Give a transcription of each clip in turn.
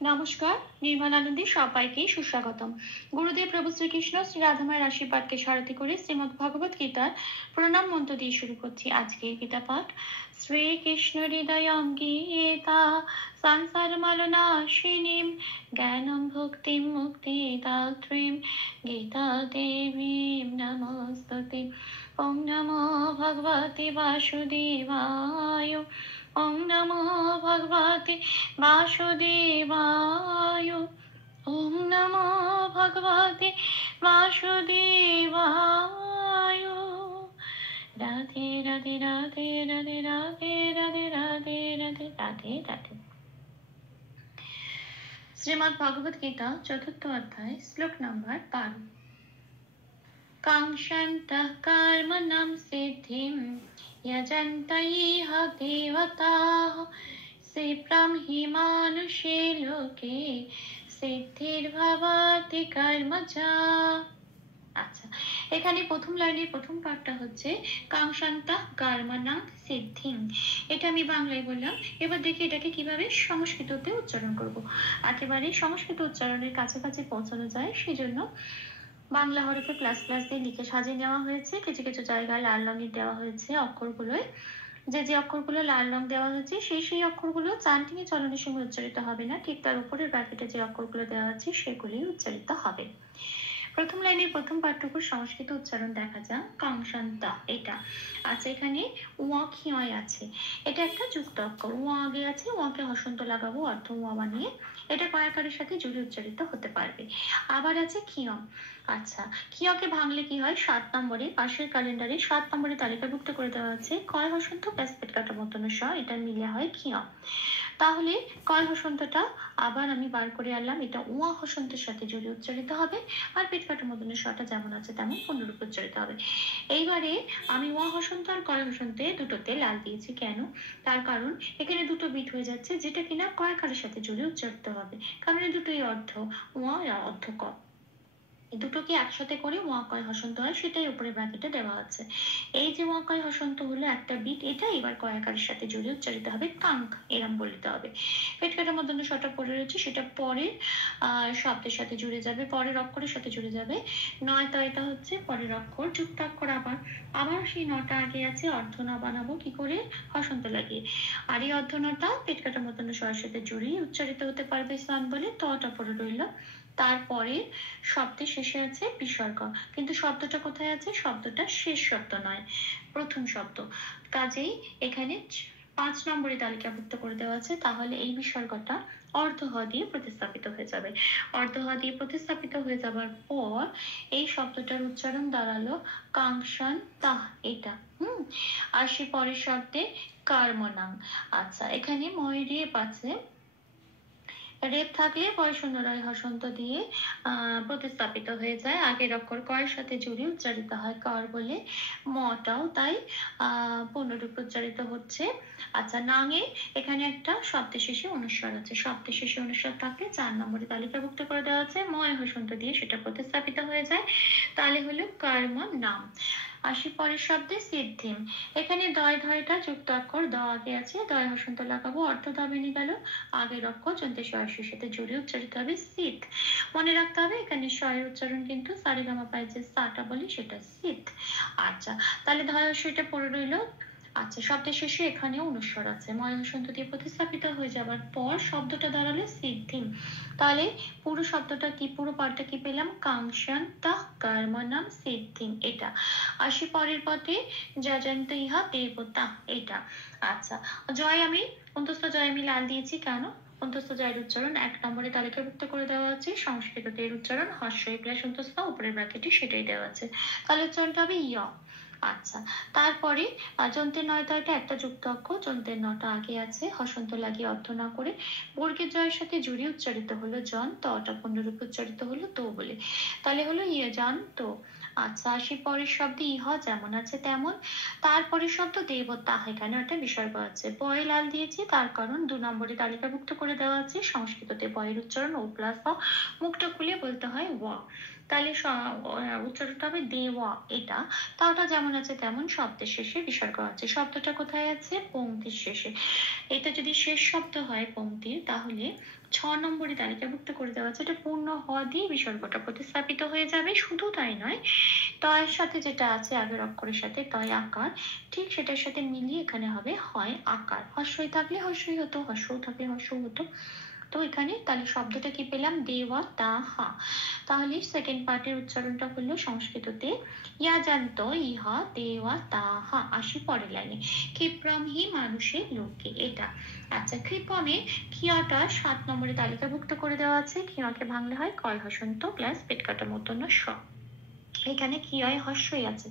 নমস্কার, নির্মলানন্দে সবাইকে সুস্বাগতম। গুরুদেব প্রভু শ্রীকৃষ্ণ শ্রী রাধামায়ের আশীর্বাদকে সারথি করে শ্রীমদ ভগবত গীতার প্রণাম মন্ত্র দিয়ে শুরু করছি আজকের গীতা পাঠ। শ্রীকৃষ্ণ হৃদয়ং গীতা সংসার মালনাশিনীম জ্ঞানম ভক্তিম মুক্তিদাত্রীম গীতা দেবীম নমস্তুতে। ওম নমো ভগবতে বাসুদেবায়। ওম নমো ভগবতে বাসুদেবায়। ওম নমো ভগবতে বাসুদেবায়। রাধে রাধে রাধে রাধে রাধে রাধে রাধে রাধে রাধে রাধে। শ্রীমদ্ ভগবত গীতা চতুর্থ অধ্যায় শ্লোক নম্বর 12। কাঙ্ক্ষন্তঃ কর্মণাং সিদ্ধিম যজন্ত ইহ দেবতাঃ ক্ষিপ্রং হি মানুষে লোকে সিদ্ধির্ভবতি কর্মজা। আচ্ছা, এখানে প্রথম লাইনের প্রথম পার্টটা হচ্ছে কাঙ্ক্ষন্তঃ কর্মণাং সিদ্ধিম। এটা আমি বাংলায় বললাম, এবার দেখি এটাকে কিভাবে সংস্কৃততে উচ্চারণ করব। একেবারে সংস্কৃত উচ্চারণের কাছাকাছি পৌঁছানো যায় সেজন্য বাংলা হরফে প্লাস প্লাস দিয়ে লিখে সাজিয়ে নেওয়া হয়েছে। কিছু কিছু জায়গায় লাল রঙের দেওয়া হয়েছে অক্ষরগুলোয়। যে অক্ষরগুলো লাল রং দেওয়া হয়েছে সেই অক্ষরগুলো চান্টিং চলনের সঙ্গে উচ্চারিত হবে না, ঠিক তার উপরের ব্র্যাকেটে যে অক্ষরগুলো দেওয়া আছে সেগুলি উচ্চারিত হবে। প্রথম লাইনের প্রথম পাঠটুকু সংস্কৃত উচ্চারণ দেখা যাক। কাঙ্ক্ষন্তঃ এটা আচ্ছা, এখানে ওয়া খিয় আছে, এটা একটা যুক্ত অক্ষর। ওয়া আগে আছে, ওয়াকে হসন্ত লাগাবো অর্থ ওয়া বানিয়ে, এটা কয়াকারের সাথে জুড়ে উচ্চারিত হতে পারবে। আবার আছে ক্ষিয়ম। আচ্ছা, ক্ষিয়কে ভাঙলে কি হয়, 7 নম্বরে পাশের ক্যালেন্ডারে 7 নম্বরে তালিকাভুক্ত করে দেওয়া আছে কয় হসন্ত প্লাস পেট কাটা মতন স, এটা মিলে হয় ক্ষিয়ম। তাহলে কয় হসন্তটা আবার আমি বার করে আনলাম, এটা ওয়া হসন্তের সাথে জুড়ে উচ্চারিত হবে, আর পেট কাটা মতনের সটা যেমন আছে তেমন পুনরূপ উচ্চারিত হবে। এইবারে আমি ওয়া হসন্ত আর কয় হসন্তে দুটোতে লাল দিয়েছি, কেন? তার কারণ এখানে দুটো বিট হয়ে যাচ্ছে, যেটা কিনা কয়কারের সাথে জুড়ে উচ্চারিত হবে, কারণ এই দুটোই অর্ধ ওয়া আর অর্ধ ক, দুটোকে একসাথে করে ওয়াকয় হসন্ত হয়, সেটাই উপরে ব্র্যাকেটে দেওয়া আছে। এই যে ওয়াকয় হসন্ত হলো একটা বিট, এটা এবার কয়াকারের সাথে জুড়ে উচ্চারিত হবে কাঙ্ক, এরম বলতে হবে। পেট কাটার মধ্যে শটা পড়ে রয়েছে, সেটা পরের শব্দের সাথে জুড়ে যাবে, পরের অক্ষরের সাথে জুড়ে যাবে। নয়টা এটা হচ্ছে পরের অক্ষর যুক্ত অক্ষর, আবার আবার সেই নটা আগে আছে, অর্ধ ন বানাবো কি করে, হসন্ত লাগিয়ে। আর এই অর্ধ নটা পেট কাটার মতন স্বরের সাথে জুড়েই উচ্চারিত হতে পারবে স্থান বলে তটা পড়ে রইল। তারপরে শব্দের শেষে আছে বিসর্গ, কিন্তু শব্দটা কোথায় আছে, শব্দটা শেষ শব্দ নয়, প্রথম শব্দ। কাজেই এখানে 5 নম্বরে তালিকাভুক্ত করে দেওয়া আছে, তাহলে এই বিসর্গটা অর্ধ হ দিয়ে প্রতিস্থাপিত হয়ে যাবে। অর্ধ হ দিয়ে প্রতিস্থাপিত হয়ে যাবার পর এই শব্দটার উচ্চারণ দাঁড়ালো কাঙ্ক্ষন্তঃ, এটা আর সে পরের শব্দে কর্মণাং। আচ্ছা, এখানে ময়ূরেপ আছে, রেপ থাকলে কয় শূন্য রয় হসন্ত দিয়ে প্রতিস্থাপিত হয়ে যায়, আগের অক্ষর কয়ের সাথে জুড়ে উচ্চারিত হয় কর বলে, মটাও তাই পুনরূপ উচ্চারিত হচ্ছে। আচ্ছা, নাঙে এখানে একটা শব্দের শেষে অনুস্বার আছে, শব্দের শেষে অনুস্বার থাকলে 4 নম্বরে তালিকাভুক্ত করে দেওয়া আছে, ময় হসন্ত দিয়ে সেটা প্রতিস্থাপিত হয়ে যায়, তাহলে হলো কর্ম নাম। আসি পরের শব্দে সিদ্ধিম। এখানে দয় ধয়টা যুক্ত অক্ষর, দ আগে আছে, দয় হসন্ত লাগাবো অর্থ দ বেনে গেল, আগের অক্ষর যন্তে সয়ের সাথে জুড়ে উচ্চারিত হবে সিদ্ধ। মনে রাখতে হবে এখানে সয়ের উচ্চারণ কিন্তু সারেগামা পায় যে সাটা বলি সেটা সিদ্ধ। আচ্ছা, তাহলে ধয় এটা পড়ে রইল। আচ্ছা, শব্দের শেষে এখানে অনুস্বার আছে, ময় হসন্ত দিয়ে প্রতিস্থাপিত হয়ে যাবার পর শব্দটা দাঁড়ালো সিদ্ধিম। তাহলে পুরো শব্দটা কি, পুরো পাঠটা কি পেলাম, কাঙ্ক্ষন্তঃ কর্মণাং সিদ্ধিম, এটা। আসি পরের পথে যজন্ত ইহা দেবতা, এটা। আচ্ছা, জয় আমি অন্তস্থ জয় আমি লাল দিয়েছি, কেন? অন্তস্থ জয়ের উচ্চারণ 1 নম্বরে তালিকাভুক্ত করে দেওয়া আছে, সংস্কৃততে এর উচ্চারণ হর্ষ প্লাস অন্তস্থ, উপরের ব্র্যাকেটে সেটাই দেওয়া আছে, তাহলে উচ্চারণটা হবে ইয়। আচ্ছা, তারপরে যন্ত্রের নয়টা একটা যুক্ত অক্ষর, যন্ত্রের নটা আগে আছে, হসন্ত লাগিয়ে অর্থ না করে বর্গের জয়ের সাথে জুড়ে উচ্চারিত হলো জন, তটা পুনরূপ উচ্চারিত হলো তো বলে, তাহলে হলো ইয়ে জন তো। আচ্ছা, আসি পরের শব্দে ইহ যেমন আছে তেমন, তারপরের শব্দ দেবতা, এখানে একটা বিসর্গ আছে, বয় লাল দিয়েছি তার কারণ 2 নম্বরে তালিকাভুক্ত করে দেওয়া আছে, সংস্কৃততে বয়ের উচ্চারণ ও প্লাস মুখটা খুলে বলতে হয় ওয়া। তাহলে উচ্চারণটা হবে দেওয়া, এটা। তাওটা যেমন আছে তেমন, শব্দের শেষে বিসর্গ আছে। শব্দটা কোথায় আছে? পংক্তির শেষে। এটা যদি শেষ শব্দ হয় পংক্তির, তাহলে 6 নম্বরে তালিকাভুক্ত করে দেওয়া আছে, এটা পূর্ণ হ দিয়ে বিসর্গটা প্রতিস্থাপিত হয়ে যাবে। শুধু তাই নয়, তয়ের সাথে যেটা আছে আগের অক্ষরের সাথে, তয় আকার, ঠিক সেটার সাথে মিলিয়ে এখানে হবে হয় আকার। হর্ষই থাকলে হর্ষই হতো, হর্ষও থাকলে হর্ষও হতো। তো এখানে তাহলে শব্দটা কি পেলাম? দেওয়া তা হা। তাহলে সেকেন্ড পার্টের উচ্চারণটা হলো সংস্কৃততে ইয়াজান্ত ইহা দেওয়া তা হা। আসি পরের লাইনে, ক্ষিপ্রম হি মানুষের লোকে, এটা। আচ্ছা, ক্ষিপ্রমে ক্ষিয়টা 7 নম্বরে তালিকাভুক্ত করে দেওয়া আছে। ক্ষিয়কে ভাঙলে হয় কয় হসন্ত প্লাস পেট কাটা মূর্ধন্য স। এখানে কি হয়? হর্ষই আছে,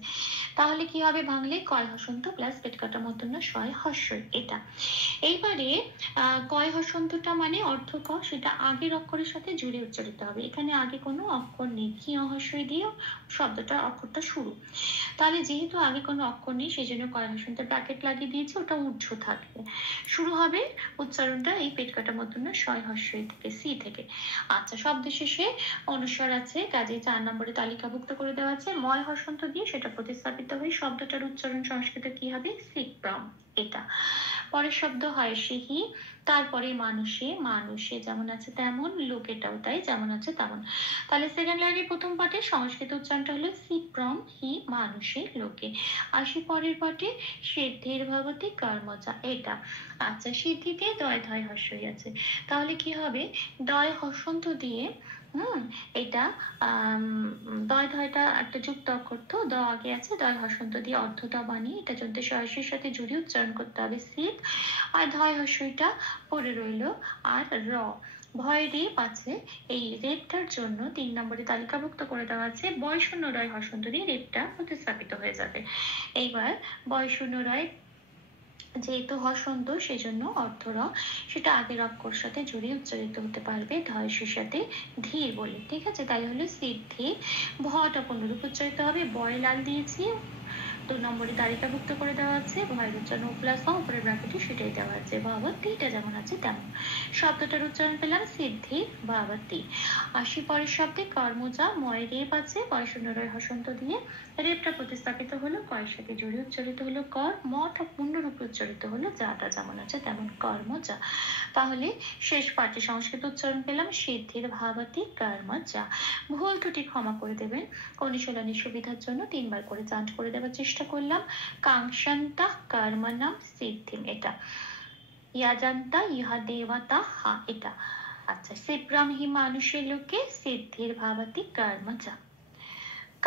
তাহলে কি হবে? ভাঙলে কয় হসন্ত প্লাস পেট কাটা মূর্ধন্য শয় হর্ষই, এটা। এইবারে কয় হসন্তটা মানে অর্থ ক, সেটা আগের অক্ষরের সাথে জুড়ে উচ্চারিত হবে। এখানে আগে কোনো অক্ষর নেই, কি হর্ষই দিয়ে শব্দটা অক্ষরটা শুরু। তাহলে যেহেতু আগে কোনো অক্ষর নেই, সেই জন্য কয় হসন্ত ব্র্যাকেট লাগিয়ে দিয়েছি, ওটা ঊর্ধ্ব থাকবে। শুরু হবে উচ্চারণটা এই পেট কাটা মূর্ধন্য শয় হর্ষই থেকে, সি থেকে। আচ্ছা, শব্দের শেষে অনুস্বার আছে, কাজে 4 নম্বরে তালিকাভুক্ত করে দেওয়া আছে। ময় হসন্ত দিয়ে সেটা প্রতিস্থাপিত হয়ে শব্দটার উচ্চারণ সংস্কৃত কি হবে? সিপ্রম, এটা। পরের শব্দ হয় সিহি, তারপরে মানুষে, মানুষে যেমন আছে তেমন, লোকেটাও তাই, যেমন আছে তেমন। তাহলে সেকেন্ড লাইনের প্রথম পাঠে সংস্কৃত উচ্চারণটা হলো সিপ্রম হি মানুষে লোকে। আসি পরের পাঠে, সিদ্ধির ভবতি কর্মজা, এটা। আচ্ছা, সিদ্ধিতে দয় ধয় হর্ষই আছে, তাহলে কি হবে? দয় হসন্ত দিয়ে এটা দয় ধয়টা একটা যুক্ত অক্ষর, তো দ আগে আছে, দয় হসন্ত দিয়ে অর্ধটা বানিয়ে এটা যদি সহসের সাথে জুড়ে উচ্চারণ করতে হবে সিদ, আর ধয় হস্যইটা পড়ে রইল, আর র ভয় রেপ আছে। এই রেপটার জন্য 3 নম্বরে তালিকাভুক্ত করে দেওয়া আছে, বয় শূন্য রয় হসন্ত দিয়ে রেপটা প্রতিস্থাপিত হয়ে যাবে। এইবার বয় শূন্য রয় যেহেতু হসন্ত, সেজন্য অর্থর সেটা আগের অক্ষর সাথে জুড়ে উচ্চারিত হতে পারবে ধয়সের সাথে ধীর বলে, ঠিক আছে? তাই হলো সিদ্ধি। ভটা পূর্ণরূপ উচ্চারিত হবে, বয় লাল দিয়েছি, 2 নম্বরে তালিকাভুক্ত করে দেওয়া আছে। ভয়ের উচ্চারণ প্লাস উপরের ব্র্যাকেটে সেটাই দেওয়া আছে, ভাবাত্তিটা যেমন আছে তেমন। শব্দটার উচ্চারণ পেলাম সিদ্ধি ভাবাত্তি। আসি পরের শব্দে কর্মজা, ময় রেপ আছে, কয় শূন্য রয় হসন্ত দিয়ে রেপটা প্রতিস্থাপিত হলো, কয়ের সাথে জুড়ে উচ্চারিত হলো কর, মটা পূর্ণরূপে উচ্চারিত হলো যাটা যেমন আছে তেমন, কর্মজা। তাহলে শেষ পাঠে সংস্কৃত উচ্চারণ পেলাম সিদ্ধির ভাবাতি কর্মজা। ভুল ত্রুটি ক্ষমা করে দেবেন, অনুশীলনের সুবিধার জন্য 3বার করে চান্ট করে দেওয়ার চেষ্টা করলাম। কাঙ্ক্ষান্তা কর্মণাম সিদ্ধিম, এটা। ইয়াজান্তা ইহা দেবতা হা, এটা। আচ্ছা, সিপ্রাম হি মানুষের লোকে সিদ্ধির ভাবাতি কর্মজা।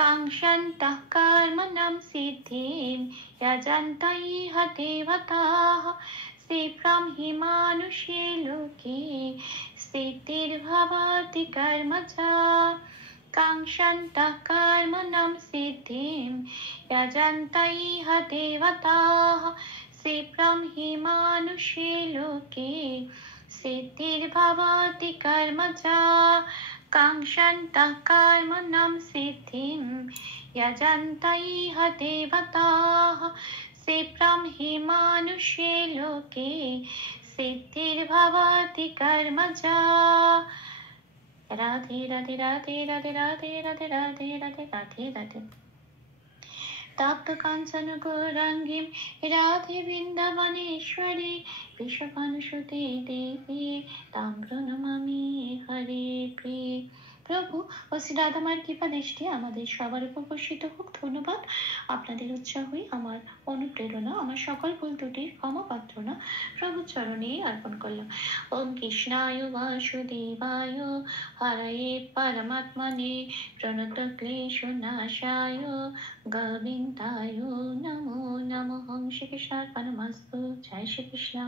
কাঙ্ক্ষান্তঃ কর্মণাম সিদ্ধিম যজন্তা ইহ দেবতাঃ সিপ্রাম হি মানুষে লোকে সিদ্ধির্ভবতি কর্মজা। কাঙ্ক্ষান্তঃ কর্মণাম সিদ্ধিম যজন্তা ইহ দেবতাঃ সিপ্রাম হি মানুষে লোকে সিদ্ধির্ভবতি কর্মজা। কাঙ্ক্ষান্তঃ কর্মণাম সিদ্ধিম যজন্তা ইহ দেবতাঃ সিপ্রাম হি মানুষে লোকে সিদ্ধির্ভবতি কর্মজা। রাধে রাধে রাধে রাধে রাধে রাধে রাধে রাধে রাধে রাধে। তপ্ত কাঞ্চন গৌরাঙ্গীম রাধে বৃন্দাবনেশ্বরী বিশ্বভানুসুতে দেবী তাম প্রণমামি হরে প্রিয়ে। প্রভু ও শ্রী রাধামার কৃপা দৃষ্টি আমাদের সবার উপর বর্ষিত হোক। ধন্যবাদ। আপনাদের উৎসাহই আমার অনুপ্রেরণা, আমার সকল ভুল ত্রুটির ক্ষমা প্রার্থনা প্রভু চরণে অর্পণ করলাম। ওম কৃষ্ণায় বাসুদেবায় হরয়ে পরমাত্মনে প্রণত ক্লেশ নাশায় গোবিন্দায় নমো নমঃ। শ্রীকৃষ্ণার্পণমস্তু। জয় শ্রীকৃষ্ণ।